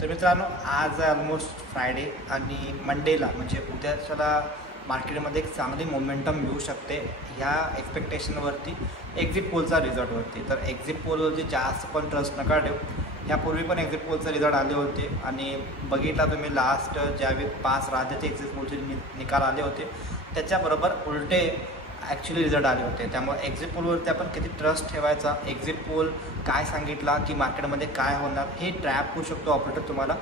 तर मित्रांनो, आज ऑलमोस्ट फ्रायडे आणि मंडेला म्हणजे उद्याच्याला मार्केटमध्ये एक चांगली मोमेंटम येऊ शकते ह्या एक्सपेक्टेशनवरती, एक्झिट पोलचा रिझल्टवरती. तर एक्झिट पोलवरती जास्त पण ट्रस्ट नका ठेवू. ह्यापूर्वी पण एक्झिट पोलचे रिझल्ट आले होते आणि बघितला तुम्ही लास्ट ज्यावेळी 5 राज्याचे एक्झिट पोलचे निकाल आले होते त्याच्याबरोबर उलटे ॲक्च्युली रिझल्ट आले होते. त्यामुळे एक्झिट पोलवरती आपण किती ट्रस्ट ठेवायचा, एक्झिट पोल काय सांगितला की मार्केटमध्ये काय होणार हे ट्रॅप करू शकतो ऑपरेटर तुम्हाला.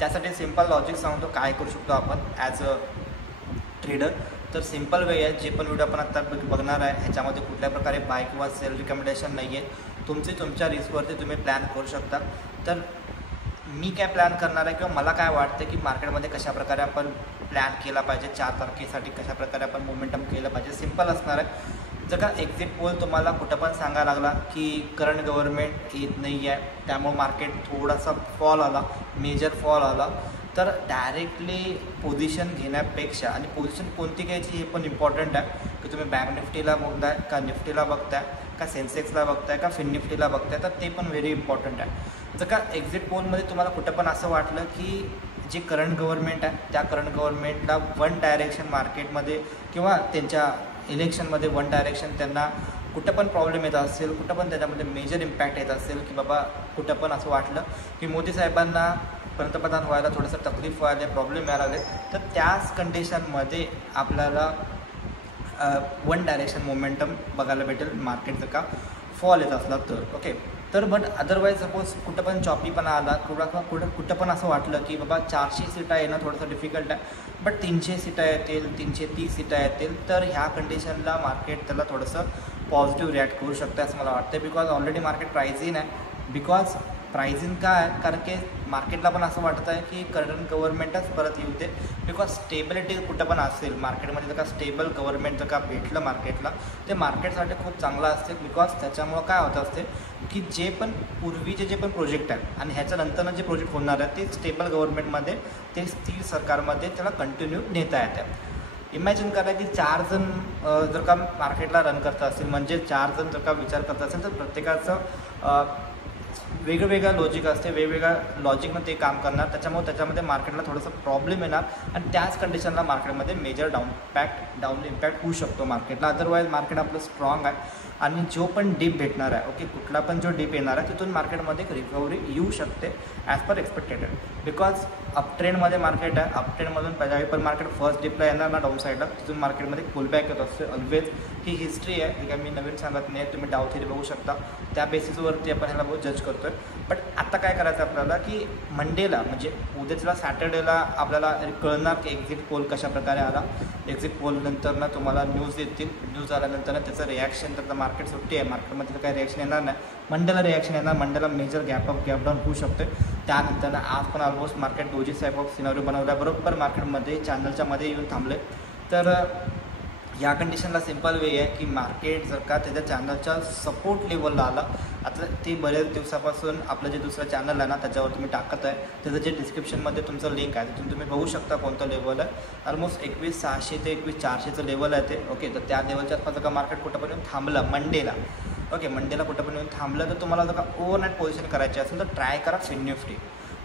त्यासाठी सिम्पल लॉजिक सांगतो काय करू शकतो आपण ॲज अ ट्रेडर. तर सिम्पल वे आहे. जे पण व्हिडिओ आपण आता बघणार आहे ह्याच्यामध्ये कुठल्या प्रकारे बाय किंवा सेल रिकमेंडेशन नाही आहे. तुमच्या रिस्कवरती तुम्ही प्लॅन करू शकता. तर मी काय प्लॅन करणार आहे किंवा मला काय वाटतं की मार्केटमध्ये कशाप्रकारे आपण प्लॅन केला पाहिजे, 4 तारखेसाठी कशाप्रकारे आपण मोमेंटम केलं पाहिजे, सिम्पल असणार आहे. जर का एक्झिट पोल तुम्हाला कुठं पण सांगायला लागला की करंट गव्हर्नमेंट येत नाही आहे त्यामुळे मार्केट थोडासा फॉल आला, मेजर फॉल आला, तर डायरेक्टली पोझिशन घेण्यापेक्षा, आणि पोझिशन कोणती घ्यायची हे पण इम्पॉर्टंट आहे की तुम्ही बँक निफ्टीला बघताय का निफ्टीला बघताय का सेन्सेक्सला बघताय का फिन निफ्टीला बघताय, तर ते पण व्हेरी इम्पॉर्टंट आहे. जर का एक्झिट पोलमध्ये तुम्हाला कुठं पण असं वाटलं की जे करंट गव्हर्नमेंट आहे त्या करंट गव्हर्नमेंटला वन डायरेक्शन मार्केटमध्ये किंवा त्यांच्या इलेक्शनमध्ये वन डायरेक्शन त्यांना कुठं पण प्रॉब्लेम येत असेल, कुठं पण त्याच्यामध्ये मेजर इम्पॅक्ट येत असेल की बाबा कुठं पण असं वाटलं की मोदी साहेबांना पंतप्रधान व्हायला थोडंसं तकलीफ व्हायला, प्रॉब्लेम यायला लागले, तर त्याच कंडिशनमध्ये आपल्याला वन डायरेक्शन मोमेंटम बघायला भेटेल मार्केट जर का फॉल येत असला तर. ओके, तर बट अदरवाईज सपोज कुठं पण चॉपीपणा आला, कुठं पण असं वाटलं की बाबा 400 सीटा येणं थोडंसं डिफिकल्ट आहे, बट 300 सीटा येतील, 330 सीटा येतील, तर ह्या कंडिशनला मार्केट त्याला थोडंसं पॉझिटिव्ह रिॲक्ट करू शकतं असं मला वाटतं. बिकॉज ऑलरेडी मार्केट प्राइझिंग आहे. बिकॉज प्राइझिंग काय आहे, कारण की मार्केटला पण असं वाटत आहे की करंट गव्हर्नमेंटच परत येऊ दे. बिकॉज स्टेबिलिटी कुठं पण असेल मार्केटमध्ये, जर का स्टेबल गव्हर्नमेंट जर का भेटलं मार्केटला, ते मार्केटसाठी खूप चांगलं असते. बिकॉज त्याच्यामुळं काय होतं असते की जे पण पूर्वीचे जे पण प्रोजेक्ट आहेत आणि ह्याच्यानंतरनं जे प्रोजेक्ट होणार आहे ते स्टेबल गव्हर्नमेंटमध्ये, ते स्थिर सरकारमध्ये त्याला कंटिन्यू नेता येतात. इमॅजिन करा की 4 जण जर का मार्केटला रन करत असतील, म्हणजे 4 जण जर का विचार करत असेल, तर प्रत्येकाचं वेगवेगळं लॉजिक असते, वेगवेगळ्या लॉजिकनं ते काम करणार. त्याच्यामध्ये मार्केटला थोडंसं प्रॉब्लेम येणार आणि त्याच कंडिशनला मार्केटमध्ये मेजर डाऊन इम्पॅक्ट होऊ शकतो मार्केटला. अदरवाईज मार्केट आपलं स्ट्रॉंग आहे आणि जो पण डीप भेटणार आहे, ओके, कुठला पण जो डीप येणार आहे तिथून मार्केटमध्ये एक रिकव्हरी येऊ शकते ॲज पर एक्सपेक्टेड. बिकॉज अपट्रेंडमध्ये मार्केट आहे, अपट्रेंडमधून ज्यावेळी पण मार्केट फर्स्ट डिपला येणार ना डाऊन साईडला, तिथून मार्केटमध्ये पुलबॅक येत असते ऑलवेज. ही हिस्ट्री आहे, जी काय मी नवीन सांगत नाही. तुम्ही डाव थेरी बघू शकता, त्या बेसिसवरती आपण ह्याला बहुत जज करतो आहे. बट आता काय करायचं आपल्याला की मंडेला म्हणजे उद्याच्याला सॅटर्डेला आपल्याला कळणार की एक्झिट पोल कशाप्रकारे आला. एक्झिट पोलनंतर तुम्हाला न्यूज येतील, न्यूज आल्यानंतर त्याचं रिॲक्शन, तर मार्केट सुट्टी आहे, मार्केटमध्ये काही रिॲक्शन येणार नाही. मंडेला रिॲक्शन येणार, मंडेला मेजर गॅप डाऊन होऊ शकते. त्यानंतर आज पण almost market doji type of scenario बनवला, बरोबर मार्केटमध्ये चॅनलच्या मध्ये येऊन थांबले. तर या कंडिशनला सिम्पल वे आहे की मार्केट जर का त्याच्या चॅनलच्या सपोर्ट लेवलला आला, आता ते बऱ्याच दिवसापासून आपलं जे दुसरं चॅनल आहे ना त्याच्यावर तुम्ही टाकत आहे, त्याचं जे डिस्क्रिप्शनमध्ये तुमचं लिंक आहे तिथून तुम्ही बघू शकता कोणतं लेवल आहे. ऑलमोस्ट 21,600 ते 21,400चं लेवल आहे ते. ओके, तर त्या लेवलच्या आसपास जर का मार्केट कुठं पण येऊन थांबलं मंडेला, ओके, मंडेला कुठं पण येऊन थांबलं, तर तुम्हाला जर का ओव्हरनाईट पोझिशन करायची असेल तर ट्राय करा फिन निफ्टी.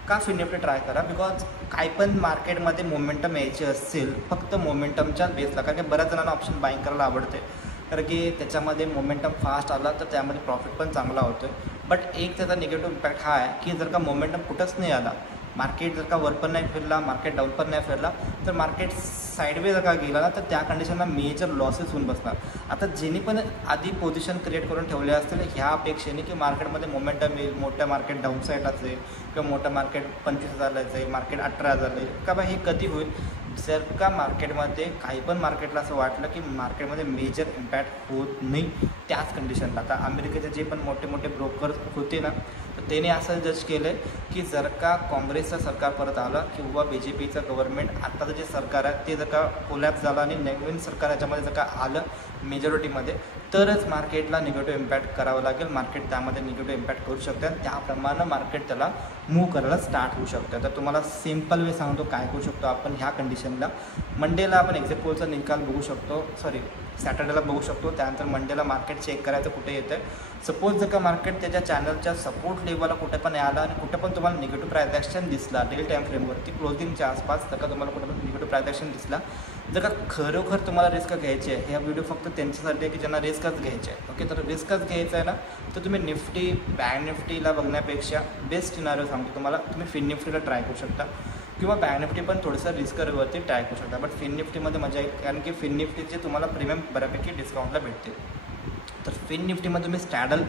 का फिन निफ्टी ट्राय करा? बिकॉज काय पण मार्केटमध्ये मोमेंटम यायचे असेल फक्त मोमेंटमच्या बेसला, कारण की बऱ्याच जणांना ऑप्शन बाईंग करायला आवडते, कारण की त्याच्यामध्ये मोमेंटम फास्ट आला तर त्यामध्ये प्रॉफिट पण चांगला होतो. बट एक त्याचा निगेटिव्ह इम्पॅक्ट हा आहे की जर का मोमेंटम कुठंच नाही आला, मार्केट जर का वर पण नाही फिरला, मार्केट डाऊन पण नाही फिरला, तर मार्केट साईडवे जर का गेला ना तर त्या कंडिशनला मेजर लॉसेस होऊन बसणार. आता ज्यांनी पण आधी पोझिशन क्रिएट करून ठेवले असतील ह्या अपेक्षेने की मार्केटमध्ये मोमेंटम येईल, मोठं मार्केट डाऊन साईडला जाईल किंवा मोठं मार्केट 25,000ला जाईल, मार्केट 18,000ला येईल, का बा हे कधी होईल? जर का मार्केटमध्ये काही पण मार्केटला असं वाटलं की मार्केटमध्ये मेजर इम्पॅक्ट होत नाही त्याच कंडिशनला. आता अमेरिकेचे जे पण मोठे मोठे ब्रोकर्स होते ना, तर त्याने असं जज केलं आहे की जर का काँग्रेसचं सरकार परत आलं किंवा BJPचं गव्हर्नमेंट आत्ताचं जे सरकार आहे ते जर का कोलॅप्स झालं आणि नवीन सरकार याच्यामध्ये जर का आलं मेजॉरिटीमध्ये, तरच मार्केटला निगेटिव्ह इम्पॅक्ट करावं लागेल. मार्केट त्यामध्ये निगेटिव्ह इम्पॅक्ट करू शकते आणि त्याप्रमाणे मार्केट त्याला मूव्ह करायला स्टार्ट होऊ शकतं. तर तुम्हाला सिम्पल वे सांगतो काय करू शकतो आपण ह्या कंडिशनला. मंडेला आपण एक्झिट पोलचा निकाल बघू शकतो, सॅटर्डेला बघू शकतो. त्यानंतर मंडेला मार्केट चेक करायचं कुठे येतं. सपोज जर का मार्केट त्याच्या चॅनलच्या सपोर्ट लेवलला कुठे पण आला आणि कुठे पण तुम्हाला निगेटिव्ह प्राइस ॲक्शन दिसला डेली टाईम फ्रेमवरती क्लोजिंगच्या आसपास, जर का तुम्हाला कुठे पण निगेटिव्ह प्राइस ॲक्शन दिसला, जर का खरोखर तुम्हाला रिस्क घ्यायची आहे, ह्या व्हिडिओ फक्त त्यांच्यासाठी आहे की ज्यांना रिस्कच घ्यायचे आहे. ओके, तर रिस्कच घ्यायचं आहे ना, तर तुम्ही निफ्टी बँक निफ्टीला बघण्यापेक्षा बेस्ट सिनारिओ सांगतो तुम्हाला, तुम्ही फिन निफ्टीला ट्राय करू शकता किंवा बँक निफ्टी पण थोडंसं रिस्कवरती ट्राय करू शकता. बट फिन निफ्टीमध्ये मजा येईल, कारण की फिन निफ्टीचे तुम्हाला प्रीमियम बऱ्यापैकी डिस्काउंटला भेटते. तर फिन निफ्टीमध्ये तुम्ही स्टॅडल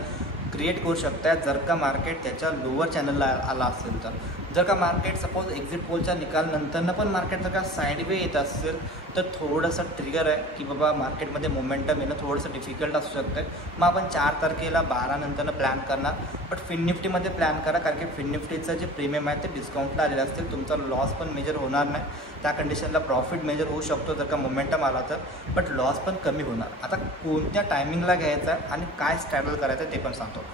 क्रिएट करू शकता जर का मार्केट त्याच्या लोअर चॅनलला आला असेल तर. जर का मार्केट सपोज एक्झिट पोलच्या निकालनंतरनं पण मार्केट जर का साईडवे येत असेल तर थोडंसं ट्रिगर आहे की बाबा मार्केटमध्ये मोमेंटम येणं थोडंसं डिफिकल्ट असू शकतं आहे. मग आपण 4 तारखेला 12 नंतरनं प्लॅन करणार. बट फिन निफ्टीमध्ये प्लॅन करा, कारण की फिन निफ्टीचं जे प्रीमियम आहे ते डिस्काउंटला आलेलं असतील. तुमचा लॉस पण मेजर होणार नाही, त्या कंडिशनला प्रॉफिट मेजर होऊ शकतो जर का मोमेंटम आला तर, बट लॉस पण कमी होणार. आता कोणत्या टायमिंगला घ्यायचं आहे आणि काय स्टॅडल करायचं ते पण सांगतो.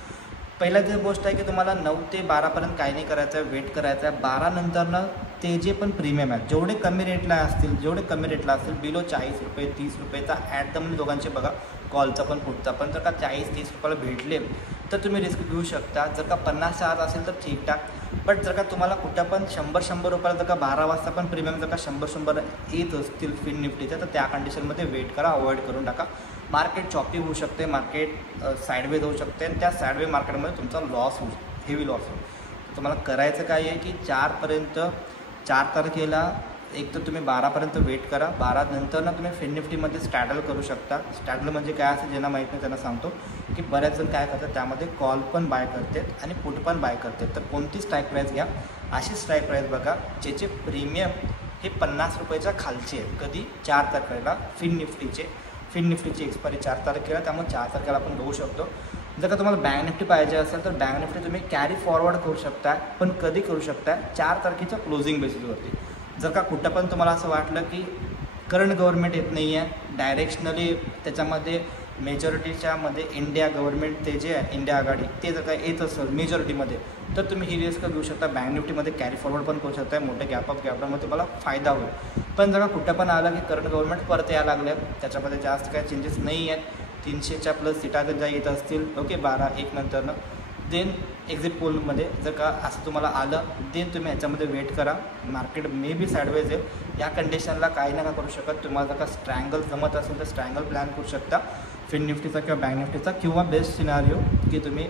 पहिला जी गोष्ट आहे की तुम्हाला 9 ते 12पर्यंत काही नाही करायचं आहे, वेट करायचं आहे. 12 नंतरनं ते जे पण प्रीमियम आहे जेवढे कमी रेटला असतील बिलो 40 रुपये 30 रुपयेचा ॲट द म्हणजे दोघांचे बघा, कॉलचा पण पुटचा पण, जर का 40-30 रुपयाला भेटले तर तुम्ही रिस्क घेऊ शकता. जर का 50च्या आत असेल तर ठीकठाक. बट जर का तुम्हाला कुठं पण 100 रुपयाला जर का 12 वाजता पण प्रीमियम जर का 100 येत असतील फिन निफ्टीच्या, तर त्या कंडिशनमध्ये वेट करा, अवॉइड करून टाका. मार्केट चॉपी होऊ शकते, मार्केट साईडवेज होऊ शकते आणि त्या साईडवे मार्केटमध्ये तुमचा लॉस होऊ हेवी लॉस होईल. तुम्हाला करायचं काय आहे की 4 तारखेला एक तर तुम्ही 12पर्यंत वेट करा. 12 नंतर ना तुम्ही फिन निफ्टीमध्ये स्टॅडल करू शकता. स्टॅडल म्हणजे काय असेल ज्यांना माहीत नाही त्यांना सांगतो की बऱ्याच जण काय करतात, त्यामध्ये कॉल पण बाय करतात आणि पुट पण बाय करतात. तर कोणती स्ट्राईक प्राईस घ्या, अशी स्ट्राईक प्राईस बघा ज्याचे प्रीमियम हे 50 रुपयाच्या खालचे आहेत. कधी 4 तारखेला फिन निफ्टीची एक्सपायरी 4 तारखेला, त्यामुळे 4 तारखेला आपण बघू शकतो. जर का तुम्हाला बँक निफ्टी पाहिजे असेल तर बँक निफ्टी तुम्ही कॅरी फॉरवर्ड करू शकता, पण कधी करू शकता 4 तारखेच्या क्लोजिंग बेसिसवरती. जर का कुठं पण तुम्हाला असं वाटलं की करंट गव्हर्नमेंट येत नाही आहे, डायरेक्शनली त्याच्यामध्ये मेजॉरिटीच्यामध्ये इंडिया गव्हर्नमेंट ते जे आहे इंडिया आघाडी ते जर का येत असेल मेजॉरिटीमध्ये, तर तुम्ही ही रिस्क घेऊ शकता. बँक निफ्टीमध्ये कॅरी फॉरवर्ड पण करू शकता, मोठे गॅपमध्ये तुम्हाला फायदा होईल. पण जर का कुठं पण आलं की करंट गव्हर्नमेंट परत यायला लागले, त्याच्यामध्ये जास्त काही चेंजेस नाही आहेत, 300च्या प्लस सीटा जर ज्या येत असतील ओके 12-1 नंतरनं, देन एक्झिट पोलमध्ये जर का असं तुम्हाला आलं देन तुम्ही ह्याच्यामध्ये वेट करा. मार्केट मे बी साईडवेज येईल. या कंडिशनला काही नका करू शकत. तुम्हाला जर का स्ट्रँगल जमत असेल तर स्ट्रँगल प्लॅन करू शकता फिन निफ्टीचा किंवा बँक निफ्टीचा, किंवा बेस्ट सिनारिओ की तुम्ही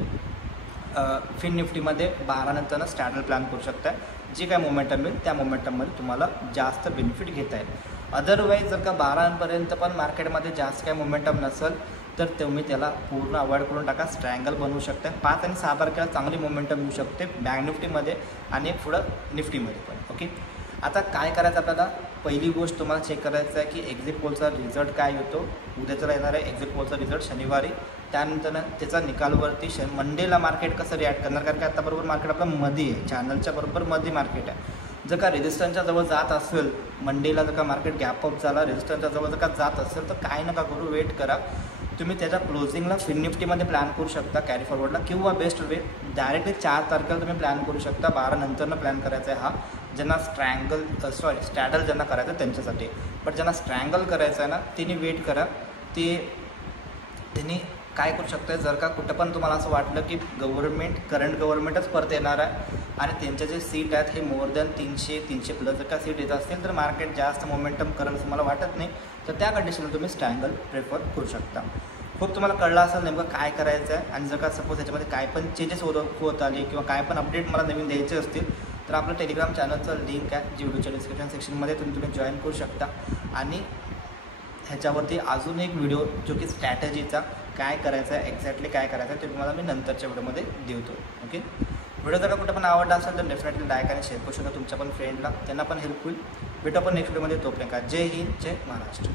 फिन निफ्टीमध्ये 12 नंतरनं स्टॅडल प्लॅन करू शकता. जे काय मोमेंटम मिळेल त्या मोमेंटममध्ये तुम्हाला जास्त बेनिफिट घेता येईल. अदरवाईज जर का 12पर्यंत पण मार्केटमध्ये जास्त काय मोमेंटम नसेल तर तुम्ही त्याला पूर्ण अवॉइड करून टाका. स्ट्रँगल बनवू शकता. 5 आणि 6 तारखेला चांगली मोमेंटम येऊ शकते बँक निफ्टीमध्ये आणि पुढं निफ्टीमध्ये पण. ओके, आता काय करायचं आपल्याला, पहिली गोष्ट तुम्हाला चेक करायचं आहे की एक्झिट पोलचा रिझल्ट काय येतो. उद्याचा येणार आहे एक्झिट पोलचा रिझल्ट शनिवारी. त्यानंतर त्याचा निकालवरती मंडेला मार्केट कसं रिॲक्ट करणार, कारण की आत्ताबरोबर मार्केट आपलं मध्ये आहे, चॅनलच्या बरोबर मध्ये मार्केट आहे. जर का रेजिस्टन्सच्या जवळ जात असेल मंडेला, जर का मार्केट गॅपअप झाला रेजिस्टन्सच्या जवळ जर का जात असेल तर काय नका करू, वेट करा. तुम्ही त्याच्या क्लोजिंगला फिन निफ्टीमध्ये प्लॅन करू शकता कॅरी फॉरवर्डला, किंवा बेस्ट वे डायरेक्टली 4 तारखेला तुम्ही प्लॅन करू शकता. 12 नंतरनं प्लॅन करायचा आहे हा, ज्यांना स्टॅडल ज्यांना करायचं त्यांच्यासाठी. बट ज्यांना स्ट्रँगल करायचं आहे ना त्यांनी वेट करा. त्यांनी काय करू शकतं, जर का कुठं पण तुम्हाला असं वाटलं की करंट गव्हर्नमेंटच परत येणार आहे आणि त्यांचे जे सीट आहेत हे मोर दॅन 300 प्लस जर का सीट येत असतील तर मार्केट जास्त मोमेंटम करेल असं मला वाटत नाही, तर त्या कंडिशनला तुम्ही स्ट्रँगल प्रेफर करू शकता. खूप तुम्हाला कळलं असेल नेमकं काय करायचं आहे. आणि जर का सपोज ह्याच्यामध्ये काय पण चेंजेस होत आले किंवा काय पण अपडेट मला नवीन द्यायचे असतील तर आपलं टेलिग्राम चॅनलचं लिंक आहे जी व्हिडिओच्या डिस्क्रिप्शन सेक्शनमध्ये तुम्ही जॉईन करू शकता. आणि ह्याच्यावरती अजून एक व्हिडिओ जो की स्ट्रॅटेजीचा काय करायचं आहे, एक्झॅक्टली काय करायचं आहे ते तुम्हाला मी नंतरच्या व्हिडिओमध्ये देतो. ओके, व्हिडिओ जर का कुठं पण आवडला असेल तर डेफिनेटली लाईक आणि शेअर करू शकता तुमच्या पण फ्रेंडला, त्यांना पण हेल्प होईल. भेटू पण नेक्स्ट व्हिडिओमध्ये. तोपर्यंत जय हिंद, जय महाराष्ट्र.